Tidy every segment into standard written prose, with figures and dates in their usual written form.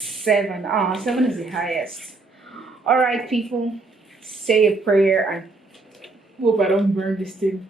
7. Ah, 7 is the highest. All right, people, say a prayer and hope I don't burn this thing.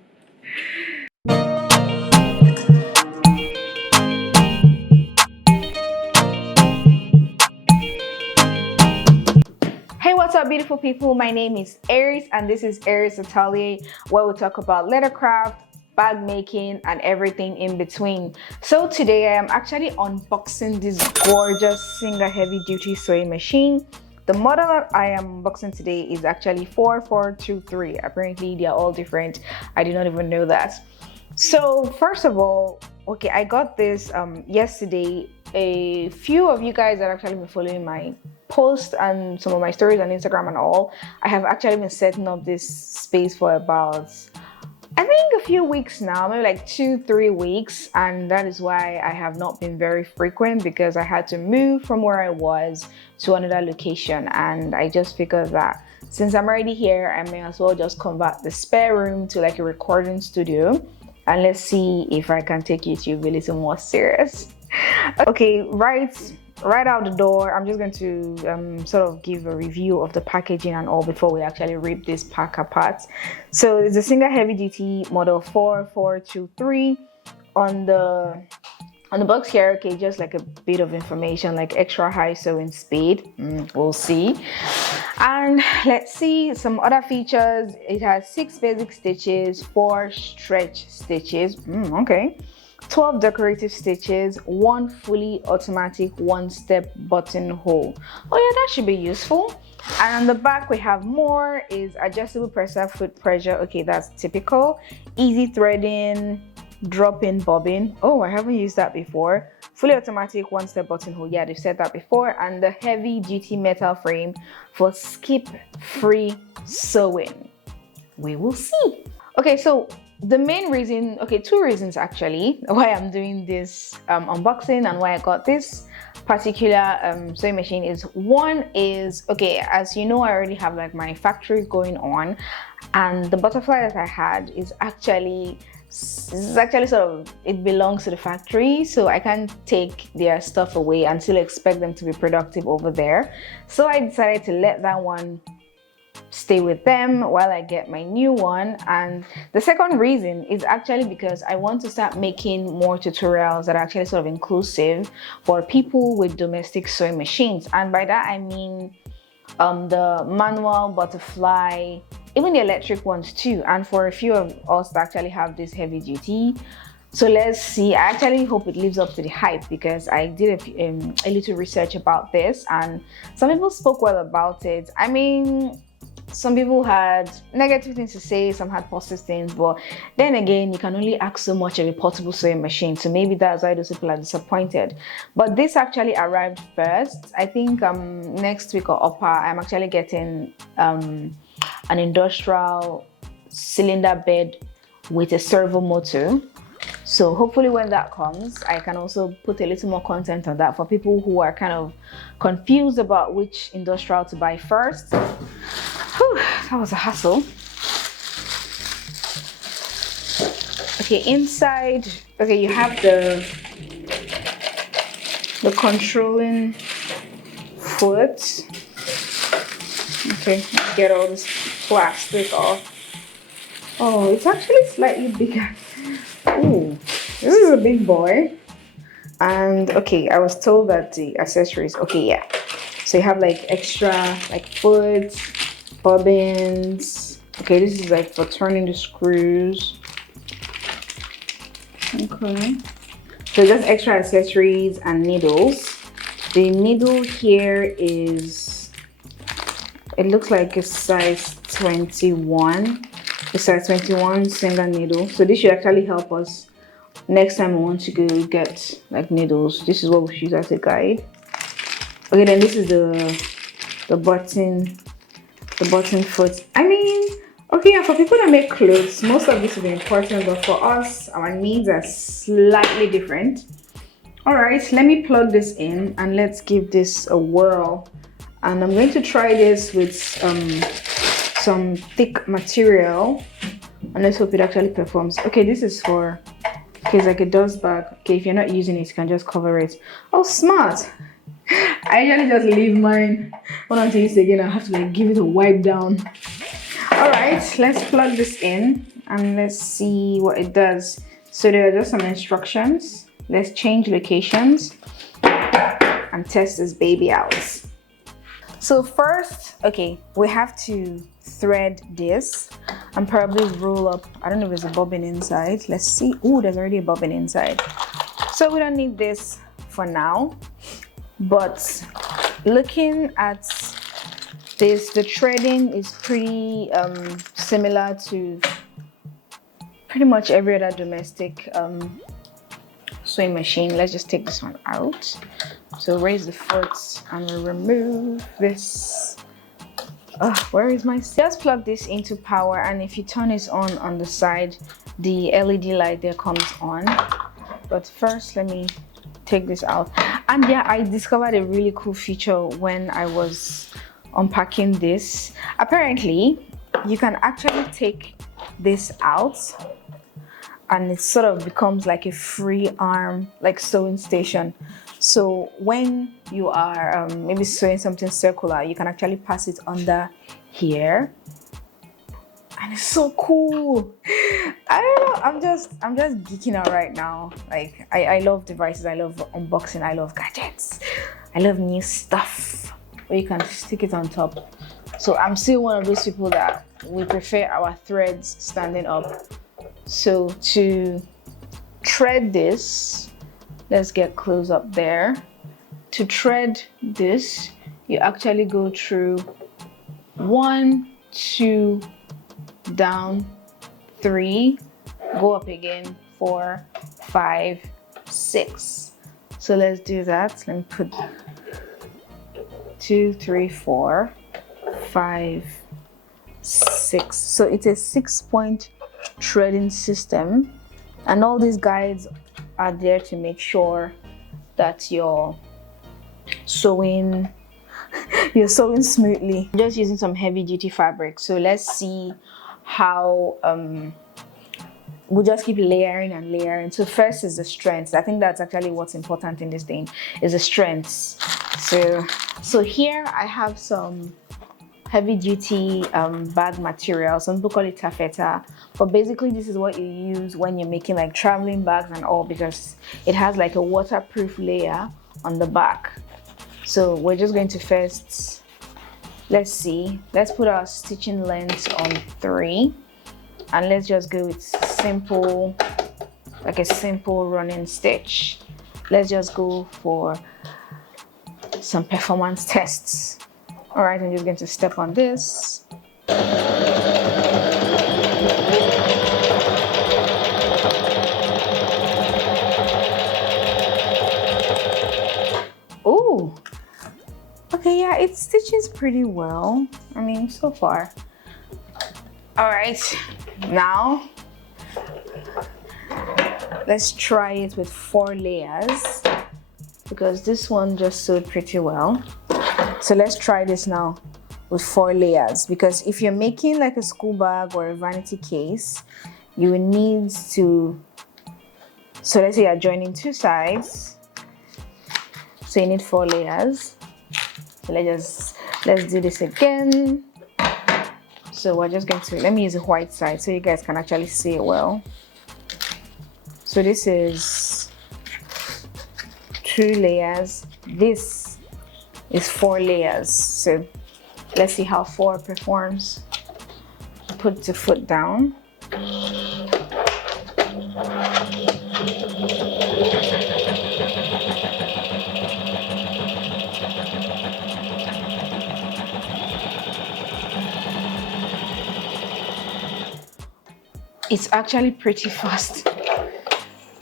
Hey, what's up, beautiful people? My name is Eris, and this is Eris Atelier, where we talk about leathercraft, bag making, and everything in between. So today I am actually unboxing this gorgeous Singer heavy duty sewing machine. The model that I am unboxing today is actually 4423. Apparently they are all different. I did not even know that. So first of all, okay, I got this yesterday. A few of you guys that actually been following my posts and some of my stories on Instagram and all, I have actually been setting up this space for about, I think, a few weeks now, maybe like 2-3 weeks, and that is why I have not been very frequent, because I had to move from where I was to another location, and I just figured that since I'm already here, I may as well just convert the spare room to like a recording studio, and let's see if I can take YouTube a little more serious. Okay, right out the door, I'm just going to sort of give a review of the packaging and all before we actually rip this pack apart. So it's a Singer heavy duty model 4423. On the box here, okay, just like a bit of information, like extra high sewing speed. We'll see. And let's see some other features. It has 6 basic stitches, 4 stretch stitches. Okay. 12 decorative stitches, 1 fully automatic 1-step buttonhole. Oh yeah, that should be useful. And on the back we have more, is adjustable presser foot pressure. Okay, that's typical. Easy threading, drop-in bobbin. Oh, I haven't used that before. Fully automatic 1-step buttonhole. Yeah, they've said that before. And the heavy duty metal frame for skip-free sewing. We will see. Okay, so the main reason, okay, 2 reasons actually why I'm doing this unboxing and why I got this particular sewing machine is, one is, okay, as you know, I already have like my factory going on, and the butterfly that I had is actually sort of, it belongs to the factory, so I can't take their stuff away and still expect them to be productive over there. So I decided to let that one stay with them while I get my new one. And the second reason is actually because I want to start making more tutorials that are actually sort of inclusive for people with domestic sewing machines. And by that I mean the manual, butterfly, even the electric ones too, and for a few of us that actually have this heavy duty. So let's see. I actually hope it lives up to the hype, because I did a little research about this and some people spoke well about it. I mean, some people had negative things to say, some had positive things, but then again, you can only ask so much of a portable sewing machine, so maybe that's why those people are disappointed. But this actually arrived first. I think next week or upper, I'm actually getting an industrial cylinder bed with a servo motor. So hopefully when that comes, I can also put a little more content on that for people who are kind of confused about which industrial to buy first. Whew, that was a hassle. Okay, inside, okay, you have the controlling foot. Okay, let's get all this plastic off. Oh, it's actually slightly bigger. Ooh, this is a big boy. And okay, I was told that the accessories, okay, yeah. So you have like extra like foot, bobbins. Okay, this is like for turning the screws. Okay. So just extra accessories and needles. The needle here is, it looks like a size 21. A size 21 Singer needle. So this should actually help us next time we want to go get like needles. This is what we use as a guide. Okay, then this is the button foot. I mean, okay, yeah, for people that make clothes, most of this will be important, but for us, our needs are slightly different. All right, let me plug this in and let's give this a whirl. And I'm going to try this with some thick material, and let's hope it actually performs. Okay, this is for, okay, it's like a dust bag. Okay, if you're not using it, you can just cover it. Oh, smart. I usually just leave mine. When I use it again, I have to like give it a wipe down. All right, let's plug this in and let's see what it does. So there are just some instructions. Let's change locations and test this baby out. So first, okay, we have to thread this and probably roll up. I don't know if there's a bobbin inside. Let's see. Oh, there's already a bobbin inside. So we don't need this for now. But looking at this, the threading is pretty similar to pretty much every other domestic sewing machine. Let's just take this one out. So raise the foot and remove this. Where is my? Just plug this into power, and if you turn it on the side, the LED light there comes on. But first, let me take this out. And yeah, I discovered a really cool feature when I was unpacking this. Apparently, you can actually take this out and it sort of becomes like a free arm, like sewing station. So when you are maybe sewing something circular, you can actually pass it under here. And it's so cool. I don't know, I'm just geeking out right now. Like I love devices, I love unboxing, I love gadgets, I love new stuff where you can stick it on top. So I'm still one of those people that we prefer our threads standing up. So to thread this, let's get close up there. To thread this, you actually go through 1, 2, down, 3, go up again, 4, 5, 6. So let's do that. Let me put 2, 3, 4, 5, 6. So it's a 6-point threading system, and all these guides are there to make sure that you're sewing smoothly. I'm just using some heavy duty fabric. So let's see how we'll just keep layering and layering. So first is the strength. I think that's actually what's important in this thing, is the strengths. So here I have some heavy duty bag material. Some people call it taffeta, but basically this is what you use when you're making like traveling bags and all, because it has like a waterproof layer on the back. So we're just going to first, let's put our stitching length on 3, and let's just go with simple, like a simple running stitch. Let's just go for some performance tests. All right, I'm just going to step on this. Oh, okay, yeah, it stitches pretty well. I mean, so far. All right, now let's try it with 4 layers, because this one just sewed pretty well. So let's try this now with 4 layers, because if you're making like a school bag or a vanity case, you will need to, so let's say you're joining 2 sides, so you need 4 layers. So let's do this again. So we're just going to, let me use the white side so you guys can actually see it well. So this is 2 layers. This is 4 layers. So let's see how 4 performs. Put the foot down. It's actually pretty fast.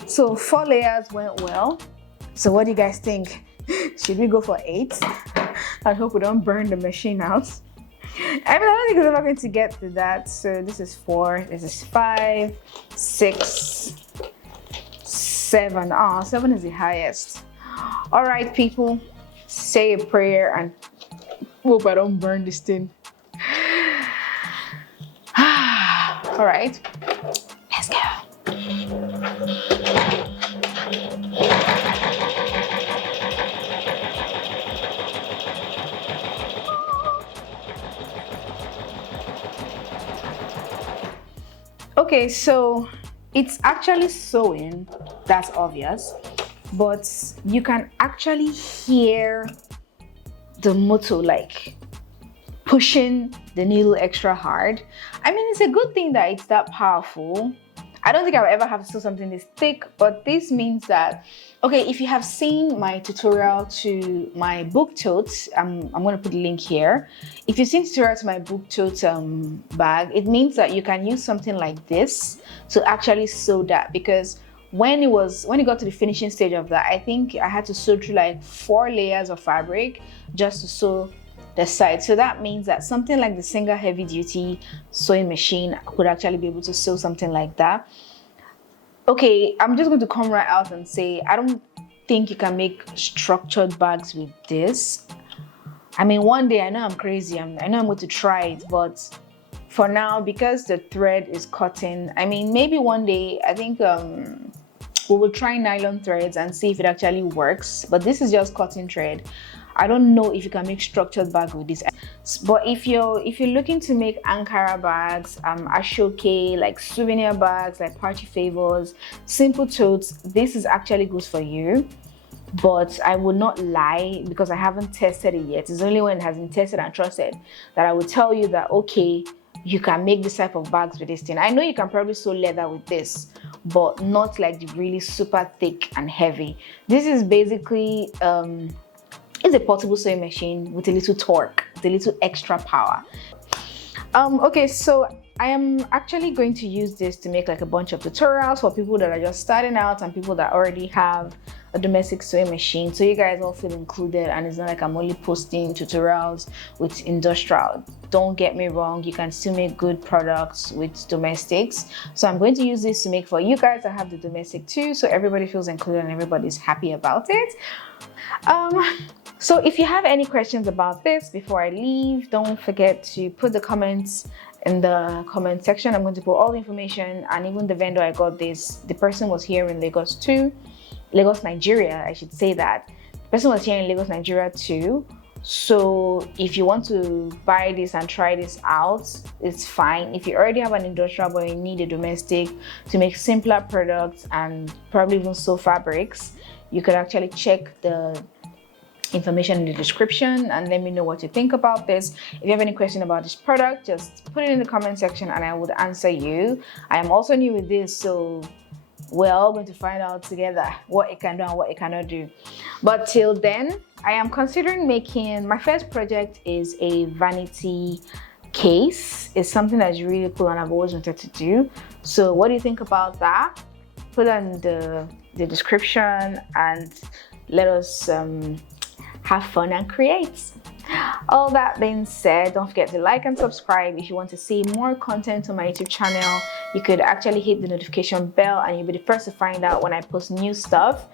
So 4 layers went well. So what do you guys think? Should we go for 8? I hope we don't burn the machine out. I mean, I don't think it's ever going to get to that. So this is 4, this is 5, 6, 7. Oh, 7 is the highest. All right, people, say a prayer and hope I don't burn this thing. All right, let's go. Okay, so it's actually sewing, that's obvious, but you can actually hear the motor like pushing the needle extra hard. I mean, it's a good thing that it's that powerful. I don't think I'll ever have to sew something this thick, but this means that, okay, if you have seen my tutorial to my book tote, I'm going to put the link here. If you've seen tutorial to my book tote bag, it means that you can use something like this to actually sew that, because when it got to the finishing stage of that, I think I had to sew through like 4 layers of fabric just to sew the side. So that means that something like the Singer heavy duty sewing machine would actually be able to sew something like that. Okay, I'm just going to come right out and say I don't think you can make structured bags with this. I mean, one day, I know I'm crazy, I know I'm going to try it, but for now, because the thread is cotton, I mean, maybe one day, I think we will try nylon threads and see if it actually works, but this is just cotton thread. I don't know if you can make structured bag with this, but if you're looking to make Ankara bags, ashoke, like souvenir bags, like party favors, simple totes, this is actually good for you. But I would not lie, because I haven't tested it yet. It's only when it has been tested and trusted that I will tell you that, okay, you can make this type of bags with this thing. I know you can probably sew leather with this, but not like the really super thick and heavy. This is basically it's a portable sewing machine with a little torque, with a little extra power. Okay, so I am actually going to use this to make like a bunch of tutorials for people that are just starting out and people that already have a domestic sewing machine, so you guys all feel included, and it's not like I'm only posting tutorials with industrial. Don't get me wrong, you can still make good products with domestics. So I'm going to use this to make for you guys that have the domestic too, so everybody feels included and everybody's happy about it. So if you have any questions about this before I leave, don't forget to put the comments in the comment section. I'm going to put all the information, and even the vendor I got this, the person was here in Lagos too. Lagos, Nigeria, I should say that. The person was here in Lagos, Nigeria too. So if you want to buy this and try this out, it's fine. If you already have an industrial but you need a domestic to make simpler products and probably even sew fabrics, you could actually check the information in the description and let me know what you think about this. If you have any question about this product, just put it in the comment section and I would answer you. I am also new with this, so we're all going to find out together what it can do and what it cannot do. But till then, I am considering making, my first project is a vanity case. It's something that's really cool and I've always wanted to do. So what do you think about that? Put it in the description and let us have fun and create. All that being said, don't forget to like and subscribe. If you want to see more content on my YouTube channel, you could actually hit the notification bell and you'll be the first to find out when I post new stuff.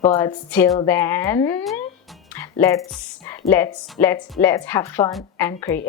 But till then, let's have fun and create.